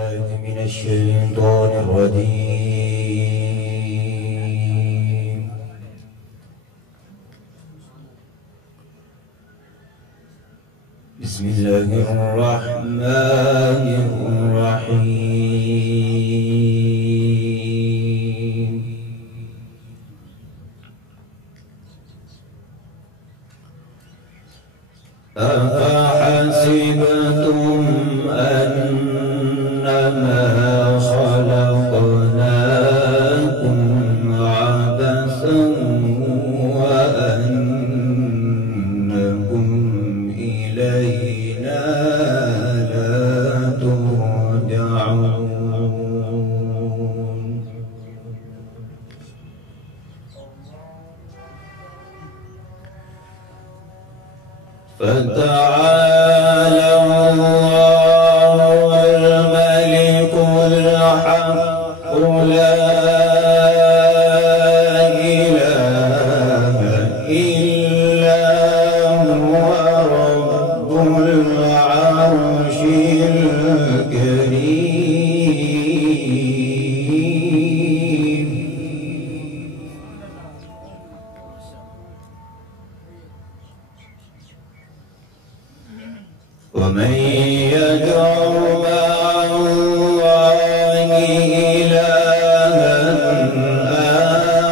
بالله من الشيطان الرجيم. بسم الله الرحمن الرحيم. أفحسبتم أنما خلقناكم عبثا وأنكم إلينا لا ترجعون. فتعالى الله الملك الحق لا إله إلا هو رب العرش الكريم. ومن يدع مع الله إلها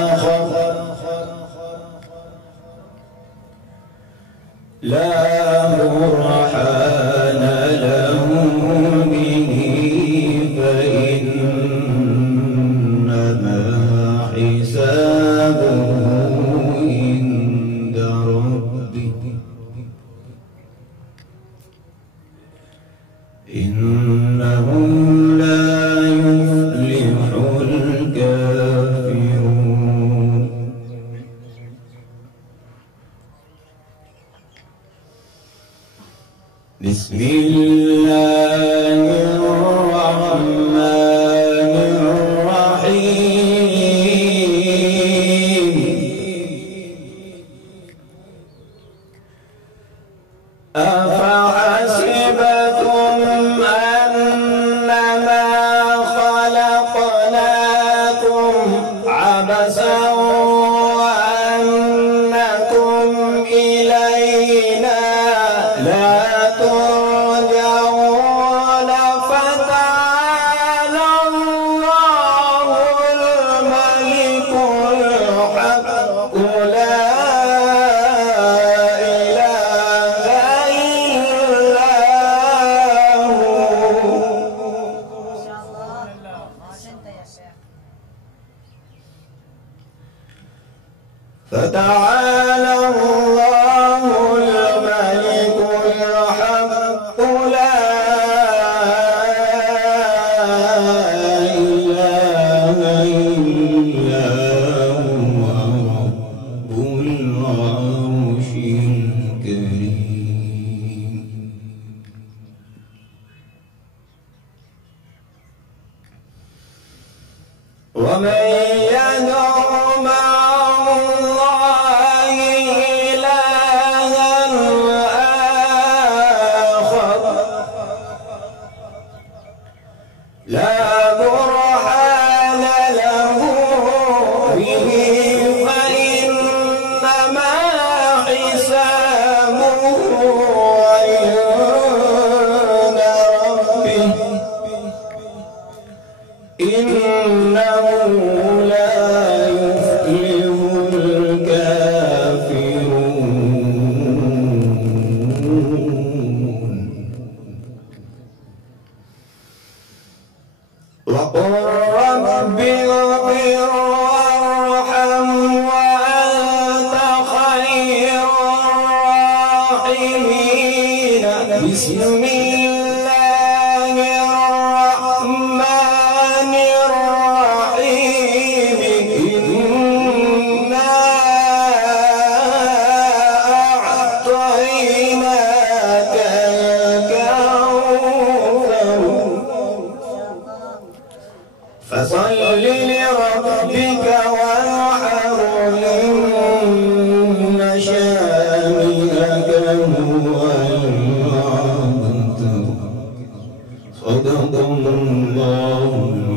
آخر لا برهان له به فإنما حسابه عند ربه إنه لا يفلح الكافرون. بسم الله الرحمن الرحيم. أفحسبتم أنما خلقناكم عبثا وأنكم إلينا لا ترجعون. فتعالى الله الملك الحق لا فتعالى الله الملك الحق لا إله إلا هو رب العرش الكريم. ومن يدع مع الله إلها آخر لا برهان له به فإنما حسابه عند ربه إنه لا يفلح الكافرون. وقل رب اغفر وارحم وأنت خير الراحمين. بسم الله الرحمن الرحيم. إنا أعطيناك الكوثر فصل لربك وانحر إن شانئك هو الأبتر. صدق صدق الله